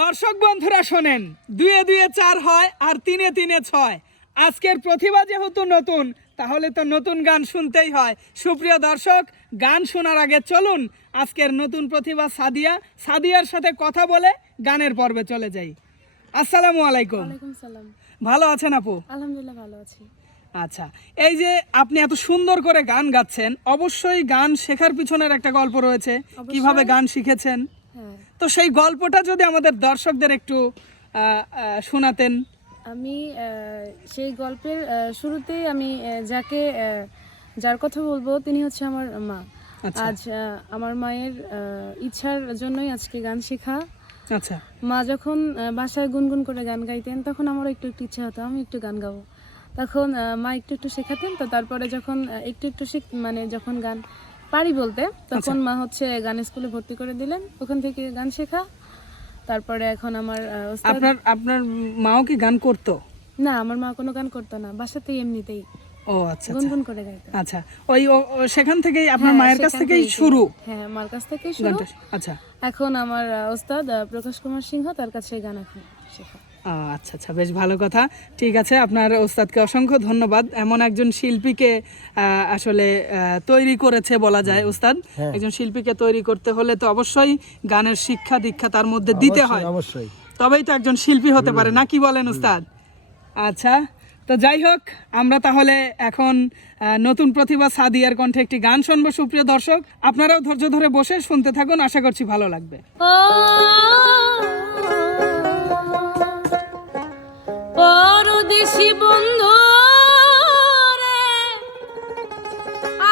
দর্শক বন্ধুরা শোনেন, দুয়ে দুয়ে চার হয় আর তিনে তিনে ছয়। আজকের প্রতিভা যেহেতু নতুন, তাহলে তো নতুন গান শুনতেই হয়। সুপ্রিয় দর্শক, গান শোনার আগে চলুন আজকের নতুন প্রতিভা সাদিয়ার সাথে কথা বলে গানের পর্বে চলে যাই। আসসালামু আলাইকুম। ওয়ালাইকুম সালাম। ভালো আছেন আপু? আলহামদুলিল্লাহ ভালো আছি। আচ্ছা, এই যে আপনি এত সুন্দর করে গান গাচ্ছেন, অবশ্যই গান শেখার পিছনের একটা গল্প রয়েছে। কিভাবে গান শিখেছেন, হ্যাঁ, তো সেই গল্পটা যদি আমাদের দর্শকদের একটু শোনাতেন। আমি সেই গল্পের শুরুতেই আমি যার কথা বলবো তিনি হচ্ছে আমার মা। আজ আমার মায়ের ইচ্ছার জন্যই আজকে গান শেখা। আচ্ছা, মা যখন বাসায় গুনগুন করে গান গাইতেন, তখন আমারও একটু একটু ইচ্ছা হতো আমি একটু গান গাবো। তখন মা একটু একটু শেখাতেন। তো তারপরে যখন একটু একটু যখন গান পারি বলতে, তখন মা হচ্ছে গান স্কুলে ভর্তি করে দিলেন। ওখান থেকে গান শেখা। তারপরে এখন আমার আপনার মাও কি গান করতো? না, আমার মা কোনো গান করতো না, বাসাতেই এমনিতেই ও আচ্ছা গুনগুন করে গাইতো। আচ্ছা, ওই সেখান থেকেই আপনার মায়ের কাছ থেকেই শুরু? হ্যাঁ, মার কাছ থেকেই শুরু। আচ্ছা, এখন আমার ওস্তাদ প্রকাশ কুমার সিংহ, তার কাছে গান এখন শেখা। আচ্ছা আচ্ছা, বেশ ভালো কথা। ঠিক আছে, আপনার ওস্তাদকে অসংখ্য ধন্যবাদ। এমন একজন শিল্পীকে আসলে তৈরি করেছে বলা যায় ওস্তাদ। একজন শিল্পীকে তৈরি করতে হলে তো অবশ্যই গানের শিক্ষা দীক্ষা তার মধ্যে দিতে হয়, অবশ্যই, তবেই তো একজন শিল্পী হতে পারে, না কি বলেন ওস্তাদ? আচ্ছা, তো যাই হোক, আমরা তাহলে এখন নতুন প্রতিভা সাদিয়ার কণ্ঠে একটি গান শুনবো। সুপ্রিয় দর্শক, আপনারাও ধৈর্য ধরে বসে শুনতে থাকুন, আশা করছি ভালো লাগবে। পরদেশি বন্ধু রে,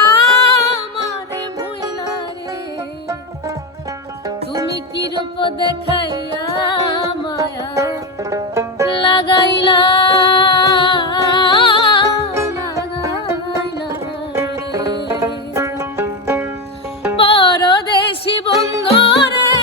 আমারে ভুইলা রে, তুমি কি রূপ দেখাইয়া মায়া লাগাইলা পরদেশি বন্ধু রে,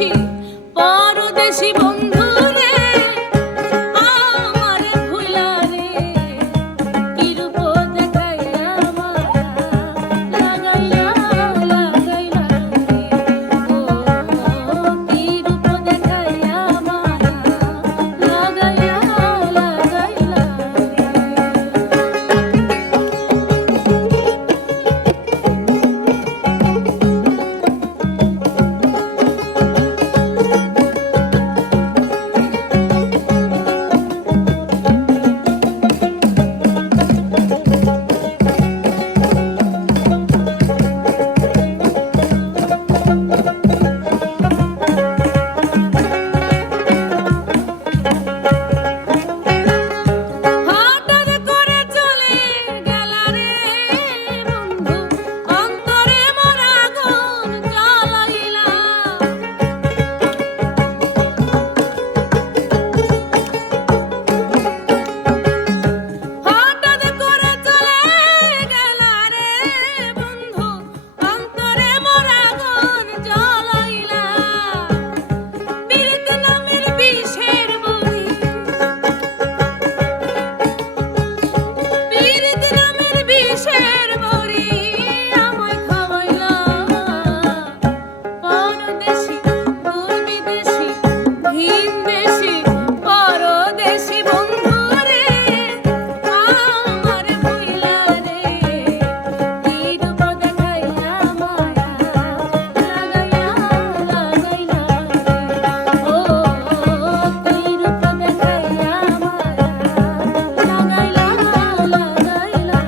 দেশি পরদেশি বন্ধু রে আমারে ভুলা রে কি রূপ দেখাইয়া মায়া লাগাইলা লাগাইলা রে ও কি রূপ দেখাইয়া মায়া লাগাইলা লাগাইলা হঠাৎ করে চলে গেলা রে বন্ধু অন্তরে মোর আগুন জ্বালাইলা হঠাৎ করে চলে গেলা রে বন্ধু অন্তরে মোর আগুন জ্বালাইলা বীরত নামের বিষের বড়ি পীরিত নামের বিষের বড়ি আমায় খাওয়াইলা পরদেশি দূর বিদেশি ভিন দেশি পরদেশি বন্ধু রে আমার ভুইলা রে কি রূপ দেখাইয়া মায়া লাগাইয়া লাগাইলা রে ও কি রূপ দেখাইয়া মায়া লাগাইলা লাগাইলা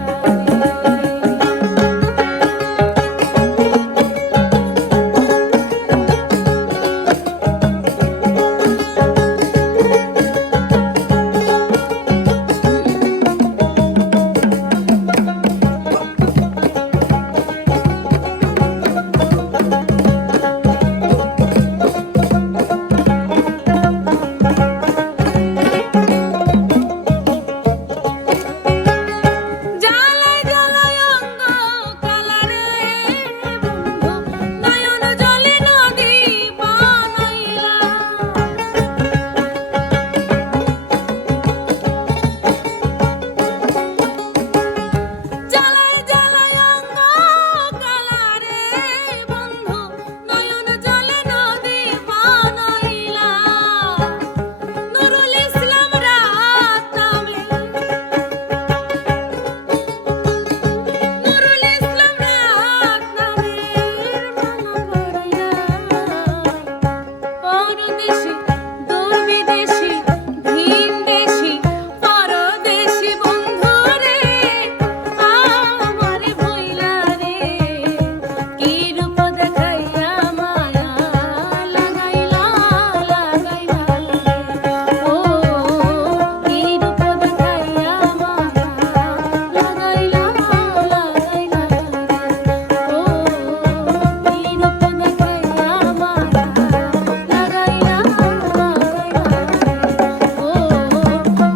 জ্বালায় জ্বালায় অঙ্গ কালারে বন্ধু নয়ন জলে নদী বানাইলা জ্বালায় জ্বালায় অঙ্গ কালারে বন্ধু নয়ন জলে নদী বানাইলা নুরুল ইসলাম রাত নামে নুরুল ইসলাম রাত নামের মালা পরাইলা পরদেশি দূর বিদেশি ভিন দেশি পরদেশি বন্ধু রে আমারে ভুইলা রে কি রূপ দেখাইয়া মায়া লাগাইলা লাগাইলা ও কি রূপ দেখাইয়া মায়া লাগাইলা লাগাইলা ও কি রূপ দেখাইয়া মায়া লাগাইলা লাগাইলা ও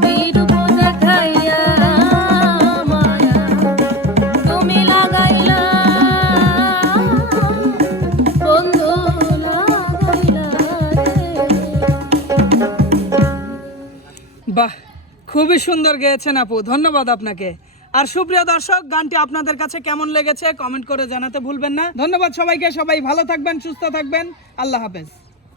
কি রূপ দেখাইয়া মায়া তুমি লাগাইলা বন্ধু লাগাইলা রে বাহ, খুবই সুন্দর গেয়েছেন আপু, ধন্যবাদ আপনাকে। আর সুপ্রিয় দর্শক, গানটি আপনাদের কাছে কেমন লেগেছে কমেন্ট করে জানাতে ভুলবেন না। ধন্যবাদ সবাইকে, সবাই ভালো থাকবেন, সুস্থ থাকবেন, আল্লাহ হাফেজ।